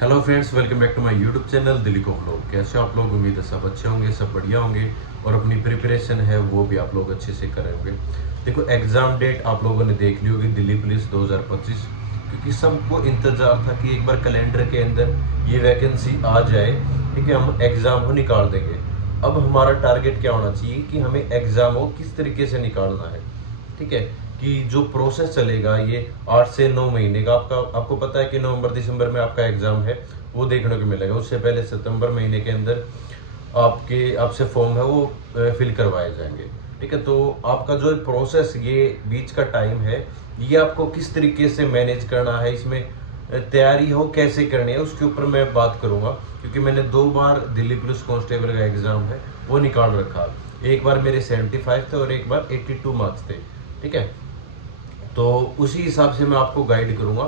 Hello friends, welcome back to my YouTube channel Delhi को vlog. कैसे हो आप लोग? उम्मीद है सब अच्छे होंगे, सब बढ़िया होंगे और अपनी प्रिपरेशन है वो भी आप लोग अच्छे से कर होंगे। देखो, एग्जाम डेट आप लोगों ने देख ली होगी, दिल्ली पुलिस 2025, क्योंकि सबको इंतजार था कि एक बार कैलेंडर के अंदर ये वैकेंसी आ जाए, ठीक है, हम एग्जाम को निकाल देंगे। अब हमारा टारगेट क्या होना चाहिए कि हमें एग्जाम को किस तरीके से निकालना है, ठीक है, कि जो प्रोसेस चलेगा ये 8 से 9 महीने का। आपको पता है कि नवंबर दिसंबर में आपका एग्जाम है, वो देखने को मिलेगा। उससे पहले सितंबर महीने के अंदर आपसे फॉर्म है वो फिल करवाए जाएंगे, ठीक है। तो आपका जो प्रोसेस ये बीच का टाइम है, ये आपको किस तरीके से मैनेज करना है, इसमें तैयारी हो कैसे करनी है, उसके ऊपर मैं बात करूंगा। क्योंकि मैंने 2 बार दिल्ली पुलिस कांस्टेबल का एग्जाम है वो निकाल रखा। एक बार मेरे 75 थे और एक बार 82 मार्क्स थे, ठीक है। तो उसी हिसाब से मैं आपको गाइड करूंगा।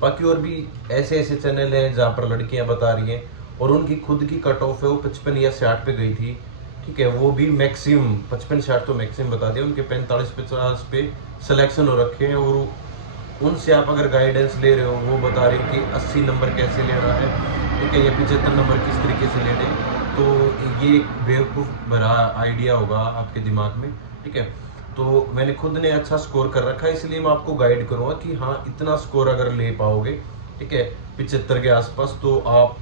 बाकी और भी ऐसे ऐसे चैनल हैं जहाँ पर लड़कियां बता रही हैं और उनकी खुद की कट ऑफ है वो 55 या 60 पे गई थी, ठीक है। वो भी मैक्सिमम 55-60 तो मैक्सिमम बता दिया, उनके 45-50 पे सिलेक्शन हो रखे हैं। और उनसे आप अगर गाइडेंस ले रहे हो, वो बता रहे हैं कि 80 नंबर कैसे लेना है, ठीक है, या 75 नंबर किस तरीके से लेने हैं। तो ये एक बेवकूफ़ भरा आइडिया होगा आपके दिमाग में, ठीक है। तो मैंने खुद ने अच्छा स्कोर कर रखा है, इसलिए मैं आपको गाइड करूंगा कि हाँ, इतना स्कोर अगर ले पाओगे, ठीक है, 75 के आसपास, तो आप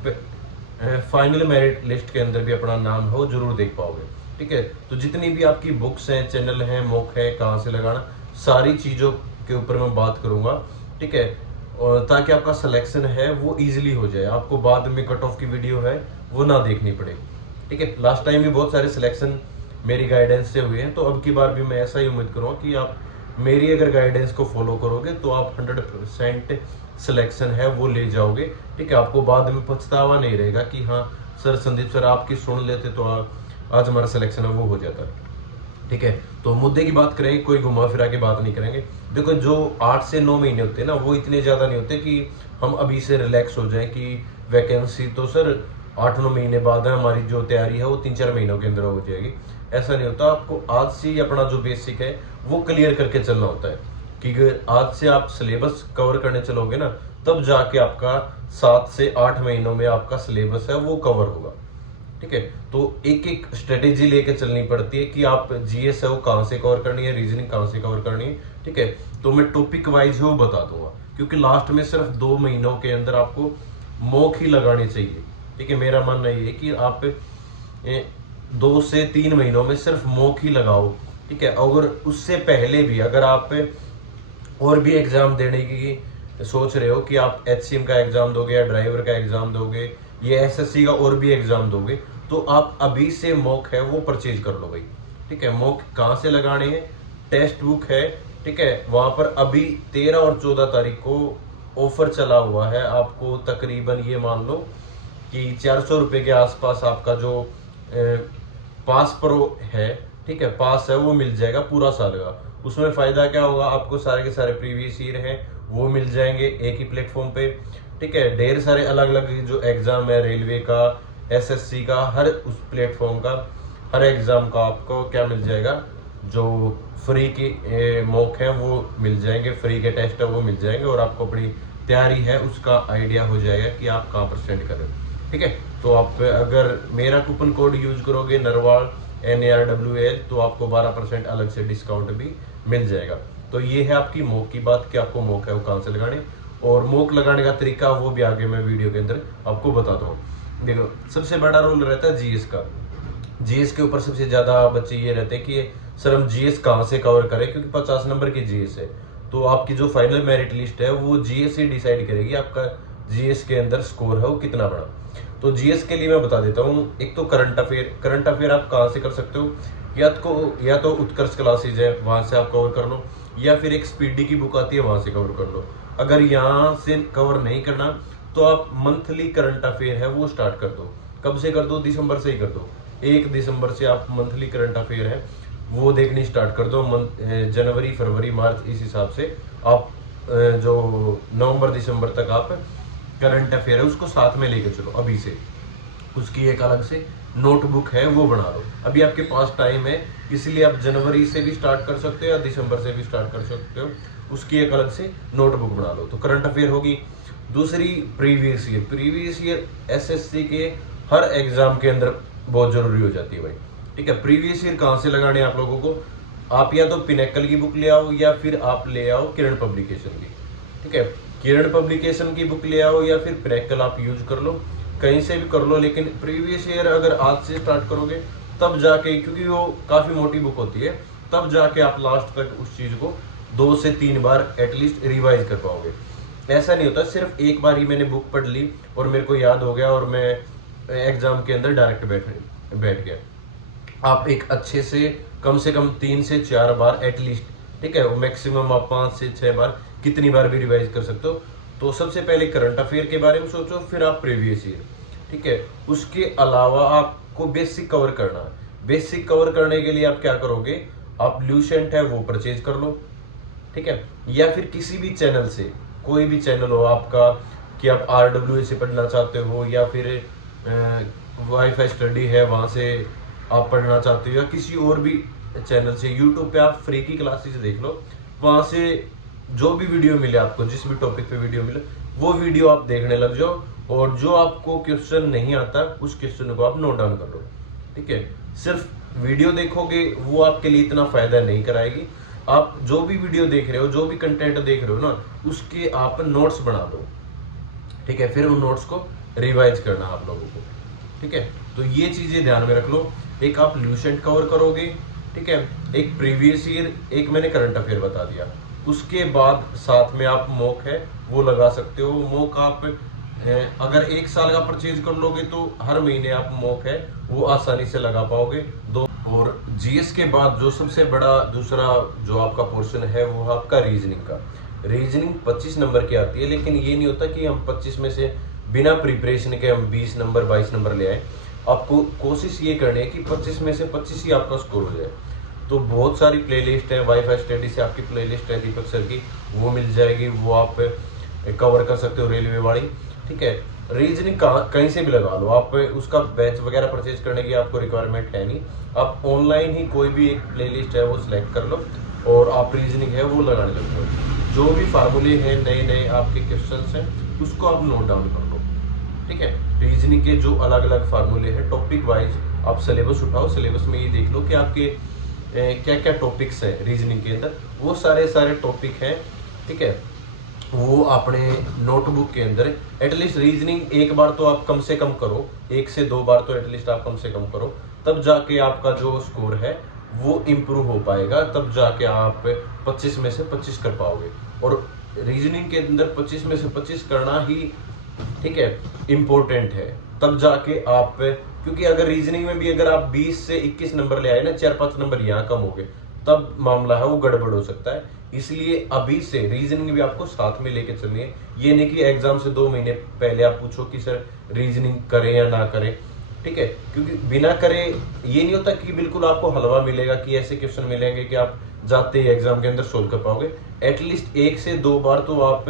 फाइनल मेरिट लिस्ट के अंदर भी अपना नाम हो जरूर देख पाओगे, ठीक है। तो जितनी भी आपकी बुक्स हैं, चैनल हैं, मॉक है, कहाँ से लगाना, सारी चीज़ों के ऊपर मैं बात करूंगा, ठीक है। और ताकि आपका सिलेक्शन है वो इजीली हो जाए, आपको बाद में कट ऑफ की वीडियो है वो ना देखनी पड़े, ठीक है। लास्ट टाइम भी बहुत सारे सिलेक्शन मेरी गाइडेंस से हुए हैं, तो अब की बार भी मैं ऐसा ही उम्मीद करूँगा कि आप मेरी अगर गाइडेंस को फॉलो करोगे तो आप 100% सिलेक्शन है वो ले जाओगे, ठीक है। आपको बाद में पछतावा नहीं रहेगा कि हाँ सर, संदीप सर आपकी सुन लेते तो आज हमारा सिलेक्शन है वो हो जाता, ठीक है। तो मुद्दे की बात करेंगे, कोई घुमा फिरा की बात नहीं करेंगे। देखो, जो 8 से 9 महीने होते हैं ना, वो इतने ज़्यादा नहीं होते कि हम अभी से रिलैक्स हो जाएं कि वैकेंसी तो सर 8-9 महीने बाद है, हमारी जो तैयारी है वो 3-4 महीनों के अंदर हो जाएगी। ऐसा नहीं होता। आपको आज से ही अपना जो बेसिक है वो क्लियर करके चलना होता है कि अगर आज से आप सिलेबस कवर करने चलोगे ना, तब जाके आपका 7 से 8 महीनों में आपका सिलेबस है वो कवर होगा, ठीक है। तो एक एक स्ट्रेटेजी लेके चलनी पड़ती है कि आप जीएस है वो कहाँ से कवर करनी है, रीजनिंग कहाँ से कवर करनी है, ठीक है। तो मैं टॉपिक वाइज वो बता दूंगा, क्योंकि लास्ट में सिर्फ 2 महीनों के अंदर आपको मॉक ही लगानी चाहिए, ठीक है। मेरा मानना ये है कि आप 2 से 3 महीनों में सिर्फ मॉक ही लगाओ, ठीक है। अगर उससे पहले भी अगर आप और भी एग्जाम देने की सोच रहे हो कि आप एचसीएम का एग्जाम दोगे या ड्राइवर का एग्जाम दोगे या एसएससी का और भी एग्जाम दोगे, तो आप अभी से मॉक है वो परचेज कर लो भाई, ठीक है। मॉक कहाँ से लगाने हैं? टेक्स्ट बुक है, ठीक है, वहां पर अभी 13 और 14 तारीख को ऑफर चला हुआ है। आपको तकरीबन ये मान लो कि 400 रुपये के आसपास आपका जो पास प्रो है, ठीक है, पास है वो मिल जाएगा पूरा साल का। उसमें फायदा क्या होगा? आपको सारे के सारे प्रीवियस ईयर हैं वो मिल जाएंगे एक ही प्लेटफॉर्म पे, ठीक है। ढेर सारे अलग अलग जो एग्जाम है, रेलवे का, एसएससी का, हर उस प्लेटफॉर्म का हर एग्जाम का आपको क्या मिल जाएगा, जो फ्री के मॉक है वो मिल जाएंगे, फ्री के टेस्ट है वो मिल जाएंगे, और आपको अपनी तैयारी है उसका आइडिया हो जाएगा कि आप कहाँ पर स्टैंड कर रहे हो, ठीक है। तो आप अगर मेरा कूपन कोड यूज करोगे नरवाल NARWAL, तो आपको 12% अलग से डिस्काउंट भी मिल जाएगा। तो ये है आपकी मॉक की बात कि आपको मॉक है वो कहाँ से लगाने, और मॉक लगाने का तरीका वो भी आगे मैं वीडियो के अंदर आपको बताता हूँ। देखो, सबसे बड़ा रोल रहता है जीएस का। जीएस के ऊपर सबसे ज्यादा बच्चे ये रहते हैं कि सर हम जीएस कहाँ से कवर करें, क्योंकि 50 नंबर की जीएस है। तो आपकी जो फाइनल मेरिट लिस्ट है वो जीएस ही डिसाइड करेगी आपका जीएस के अंदर स्कोर है वो कितना बड़ा। तो जीएस के लिए मैं बता देता हूँ, एक तो करंट अफेयर आप कहाँ से कर सकते हो, या तो उत्कर्ष क्लासेज है वहां से आप कवर कर लो, या फिर एक स्पीडी की बुक आती है वहां से कवर कर लो। अगर यहाँ से कवर नहीं करना तो आप मंथली करंट अफेयर है वो स्टार्ट कर दो। कब से कर दो? दिसंबर से ही कर दो। 1 दिसंबर से आप मंथली करंट अफेयर है वो देखनी स्टार्ट कर दो। जनवरी, फरवरी, मार्च, इस हिसाब से आप जो नवंबर दिसंबर तक आप करंट अफेयर है उसको साथ में लेके चलो अभी से। उसकी एक अलग से नोटबुक है वो बना लो। अभी आपके पास टाइम है, इसलिए आप जनवरी से भी स्टार्ट कर सकते हो या दिसंबर से भी स्टार्ट कर सकते हो। उसकी एक अलग से नोटबुक बना लो। तो करंट अफेयर होगी। दूसरी प्रीवियस ईयर एसएससी के हर एग्जाम के अंदर बहुत जरूरी हो जाती है भाई। ठीक है, प्रीवियस ईयर कहाँ से लगाने हैं आप लोगों को, आप या तो पिनेकल की बुक ले आओ या फिर आप ले आओ किरण पब्लिकेशन की। ठीक है, किरण पब्लिकेशन की बुक ले आओ या फिर पिनेकल आप यूज कर लो, कहीं से भी कर लो, लेकिन प्रीवियस ईयर अगर आज से स्टार्ट करोगे तब जाके, क्योंकि वो काफी मोटी बुक होती है, तब जाके आप लास्ट तक उस चीज को 2 से 3 बार एटलीस्ट रिवाइज कर पाओगे। ऐसा नहीं होता सिर्फ एक बार ही मैंने बुक पढ़ ली और मेरे को याद हो गया और मैं एग्जाम के अंदर डायरेक्ट बैठ गया। आप एक अच्छे से कम 3 से 4 बार एटलीस्ट, ठीक है, मैक्सिमम आप 5 से 6 बार कितनी बार भी रिवाइज कर सकते हो। तो सबसे पहले करंट अफेयर के बारे में सोचो, फिर आप प्रीवियस ईयर। ठीक है, उसके अलावा आपको बेसिक कवर करना है। बेसिक कवर करने के लिए आप क्या करोगे, आप ल्यूसेंट है वो परचेज कर लो। ठीक है, या फिर किसी भी चैनल से, कोई भी चैनल हो आपका कि आप RWA से पढ़ना चाहते हो या फिर वाईफाई स्टडी है वहां से आप पढ़ना चाहते हो, या किसी और भी चैनल से, यूट्यूब पे आप फ्री की क्लासेस देख लो, वहां से जो भी वीडियो मिले आपको, जिस भी टॉपिक पे वीडियो मिले वो वीडियो आप देखने लग जाओ, और जो आपको क्वेश्चन नहीं आता उस क्वेश्चन को आप नोट डाउन कर लो। ठीक है, सिर्फ वीडियो देखोगे वो आपके लिए इतना फायदा नहीं कराएगी। आप जो भी वीडियो देख रहे हो, जो भी कंटेंट देख रहे हो ना, उसके आप नोट्स बना दो। ठीक है, फिर उन नोट्स को रिवाइज करना आप लोगों को। ठीक है, तो ये चीजें ध्यान में रख लो। एक आप ल्यूसेंट कवर करोगे, ठीक है, एक प्रीवियस ईयर, एक मैंने करंट अफेयर बता दिया। उसके बाद साथ में आप मॉक है वो लगा सकते हो। मॉक आप अगर 1 साल का परचेज कर लोगे तो हर महीने आप मॉक है वो आसानी से लगा पाओगे। और जीएस के बाद जो सबसे बड़ा दूसरा जो आपका पोर्शन है वो आपका रीजनिंग का। रीजनिंग 25 नंबर की आती है, लेकिन ये नहीं होता कि हम 25 में से बिना प्रिपरेशन के हम 20 नंबर 22 नंबर ले आए। आपको कोशिश ये करनी है कि 25 में से 25 ही आपका स्कोर हो जाए। तो बहुत सारी प्लेलिस्ट है, वाईफाई स्टडी से आपकी प्लेलिस्ट है दीपक सर की, वो मिल जाएगी, वो आप कवर कर सकते हो, रेलवे वाली। ठीक है, रीजनिंग कहीं से भी लगा लो आप, उसका बैच वगैरह परचेज करने की आपको रिक्वायरमेंट है नहीं। आप ऑनलाइन ही कोई भी एक प्लेलिस्ट है वो सिलेक्ट कर लो और आप रीजनिंग है वो लगाने लगते हो। जो भी फार्मूले हैं, नए नए आपके क्वेश्चंस हैं, उसको आप नोट डाउन कर लो। ठीक है, रीजनिंग के जो अलग अलग फार्मूले हैं टॉपिक वाइज आप सिलेबस उठाओ, सिलेबस में ये देख लो कि आपके क्या क्या टॉपिक्स हैं रीजनिंग के अंदर, वो सारे टॉपिक हैं। ठीक है, वो अपने नोटबुक के अंदर एटलीस्ट रीजनिंग एक बार तो आप कम से कम करो, 1 से 2 बार तो एटलीस्ट आप कम से कम करो, तब जाके आपका जो स्कोर है वो इम्प्रूव हो पाएगा, तब जाके आप 25 में से 25 कर पाओगे। और रीजनिंग के अंदर 25 में से 25 करना ही, ठीक है, इम्पोर्टेंट है, तब जाके आप, क्योंकि अगर रीजनिंग में भी अगर आप 20 से 21 नंबर ले आए ना, 4-5 नंबर यहाँ कम हो गए, तब मामला है वो गड़बड़ हो सकता है। इसलिए अभी से रीजनिंग भी आपको साथ में लेके चलनी है। ये नहीं कि एग्जाम से 2 महीने पहले आप पूछो कि सर रीजनिंग करें या ना करें। ठीक है, क्योंकि बिना करे ये नहीं होता कि बिल्कुल आपको हलवा मिलेगा, कि ऐसे क्वेश्चन मिलेंगे कि आप जाते ही एग्जाम के अंदर सोल्व कर पाओगे। एटलीस्ट 1 से 2 बार तो आप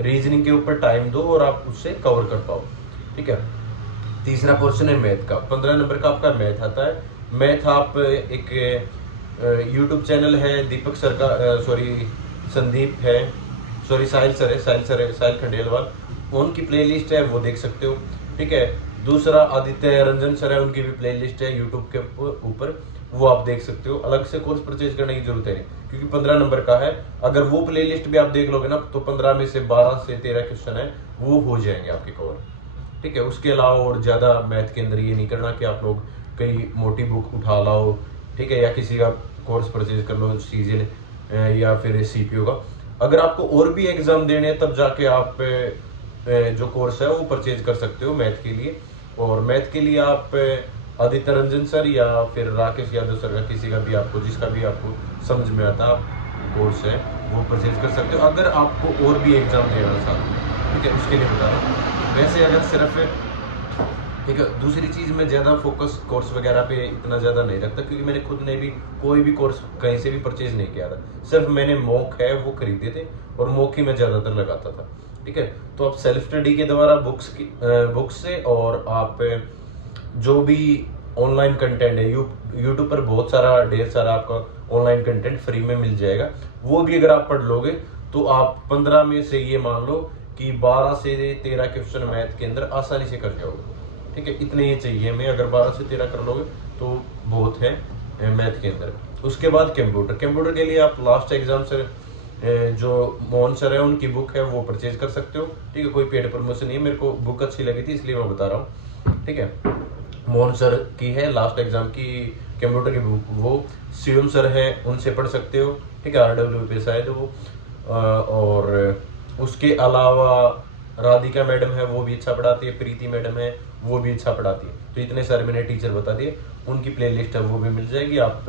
रीजनिंग के यूपर टाइम दो और आप उससे कवर कर पाओ। ठीक है, तीसरा पोर्शन है मैथ का। 15 नंबर का आपका मैथ आता है। मैथ आप एक यूट्यूब चैनल है दीपक सर का, संदीप है, साहिल खंडेलवाल, उनकी प्लेलिस्ट है वो देख सकते हो। ठीक है, दूसरा आदित्य रंजन सर है, उनकी भी प्लेलिस्ट है यूट्यूब के ऊपर, वो आप देख सकते हो। अलग से कोर्स परचेज करने की जरूरत है नहीं, क्योंकि 15 नंबर का है। अगर वो प्लेलिस्ट भी आप देख लोगे ना, तो 15 में से 12 से 13 क्वेश्चन है वो हो जाएंगे आपके कवर। ठीक है, उसके अलावा और ज्यादा मैथ के अंदर ये नहीं करना कि आप लोग कई मोटी बुक उठा लाओ। ठीक है, या किसी का कोर्स परचेज कर लो, सीजन या फिर सीपीओ का। अगर आपको और भी एग्जाम देने हैं तब जाके आप जो कोर्स है वो परचेज कर सकते हो मैथ के लिए। और मैथ के लिए आप आदित्य रंजन सर या फिर राकेश यादव सर का, किसी का भी आपको, जिसका भी आपको समझ में आता आप कोर्स है वो परचेज कर सकते हो। अगर आपको और भी एग्जाम देना साथ में, ठीक है, उसके लिए बता रहा हूँ। वैसे अगर सिर्फ, ठीक है, दूसरी चीज में ज्यादा फोकस कोर्स वगैरह पे इतना ज्यादा नहीं रखता, क्योंकि मैंने खुद ने भी कोई भी कोर्स कहीं से भी परचेज नहीं किया था। सिर्फ मैंने मॉक है वो खरीदे थे और मॉक ही मैं ज्यादातर लगाता था। ठीक है, तो आप सेल्फ स्टडी के द्वारा बुक्स से, और आप जो भी ऑनलाइन कंटेंट है, यूट्यूब पर बहुत सारा ढेर सारा आपका ऑनलाइन कंटेंट फ्री में मिल जाएगा, वो भी अगर आप पढ़ लोगे तो आप 15 में से ये मान लो कि 12 से 13 क्वेश्चन मैथ के अंदर आसानी से कर जाओगे। ठीक है, इतने ही चाहिए हमें, अगर 12 से 13 कर लोगे तो बहुत है मैथ के अंदर। उसके बाद कंप्यूटर के लिए आप लास्ट एग्जाम से जो मोहन सर है उनकी बुक है वो परचेज कर सकते हो। ठीक है, कोई पेड प्रमोशन नहीं है, मेरे को बुक अच्छी लगी थी इसलिए मैं बता रहा हूँ। ठीक है, मोहन सर की है लास्ट एग्जाम की कंप्यूटर की बुक, वो शिवम सर है उनसे पढ़ सकते हो। ठीक है, RW पे शायद वो और उसके अलावा राधिका मैडम है वो भी अच्छा पढ़ाती है, प्रीति मैडम है वो भी अच्छा पढ़ाती है। तो इतने सारे मैंने टीचर बता दिए, उनकी प्लेलिस्ट है वो भी मिल जाएगी, आप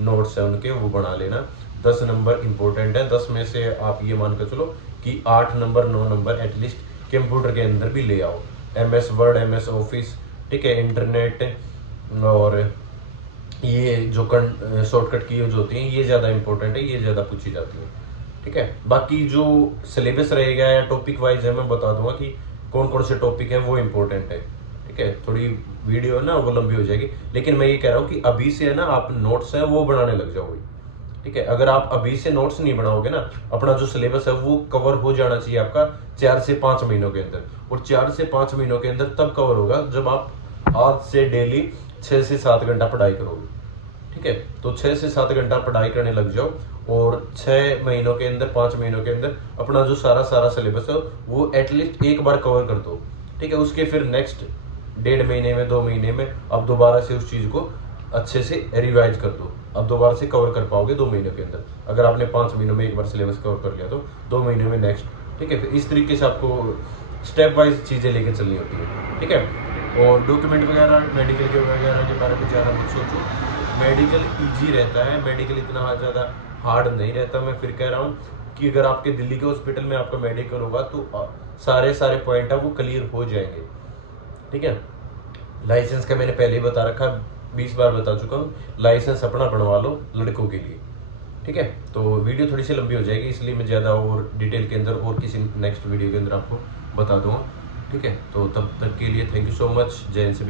नोट्स है उनके वो बना लेना। 10 नंबर इंपॉर्टेंट है, 10 में से आप ये मान कर चलो कि 8 नंबर 9 नंबर एटलीस्ट कंप्यूटर के अंदर भी ले आओ। MS वर्ड, MS ऑफिस, ठीक है, इंटरनेट और ये जो शॉर्टकट की यूज होती हैं ये ज़्यादा इंपॉर्टेंट है, ये ज़्यादा पूछी जाती है। ठीक है, बाकी जो सिलेबस रहेगा या टॉपिक वाइज है मैं बता दूंगा कि कौन कौन से टॉपिक है वो इम्पोर्टेंट है। ठीक है, थोड़ी वीडियो है ना वो लंबी हो जाएगी, लेकिन मैं ये कह रहा हूँ कि अभी से है ना आप नोट्स हैं वो बनाने लग जाओगे। ठीक है, अगर आप अभी से नोट्स नहीं बनाओगे ना, अपना जो सिलेबस है वो कवर हो जाना चाहिए आपका 4 से 5 महीनों के अंदर। और 4 से 5 महीनों के अंदर तब कवर होगा जब आप आज से डेली 6 से 7 घंटा पढ़ाई करोगे। ठीक है, तो 6 से 7 घंटा पढ़ाई करने लग जाओ और 6 महीनों के अंदर 5 महीनों के अंदर अपना जो सारा सिलेबस है वो एटलीस्ट एक बार कवर कर दो। ठीक है, उसके फिर नेक्स्ट 1.5 महीने में 2 महीने में अब दोबारा से उस चीज़ को अच्छे से रिवाइज कर दो। अब दोबारा से कवर कर पाओगे 2 महीनों के अंदर। अगर आपने 5 महीनों में एक बार सिलेबस कवर कर लिया तो 2 महीनों में नेक्स्ट। ठीक है, फिर इस तरीके से आपको स्टेप वाइज चीज़ें लेके चलनी होती है। ठीक है, और डॉक्यूमेंट वगैरह मेडिकल के वगैरह के बारे में ज़्यादा मत सोचो, मेडिकल ईजी रहता है, मेडिकल इतना ज़्यादा हार्ड नहीं रहता। मैं फिर कह रहा हूँ कि अगर आपके दिल्ली के हॉस्पिटल में आपका मेडिकल होगा तो सारे पॉइंट है वो क्लियर हो जाएंगे। ठीक है, लाइसेंस का मैंने पहले ही बता रखा, 20 बार बता चुका हूँ, लाइसेंस अपना बनवा लो लड़कों के लिए। ठीक है, तो वीडियो थोड़ी सी लंबी हो जाएगी इसलिए मैं ज़्यादा और डिटेल के अंदर और किसी नेक्स्ट वीडियो के अंदर आपको बता दूँगा। ठीक है, तो तब तक के लिए थैंक यू सो मच, जय हिंद सभी।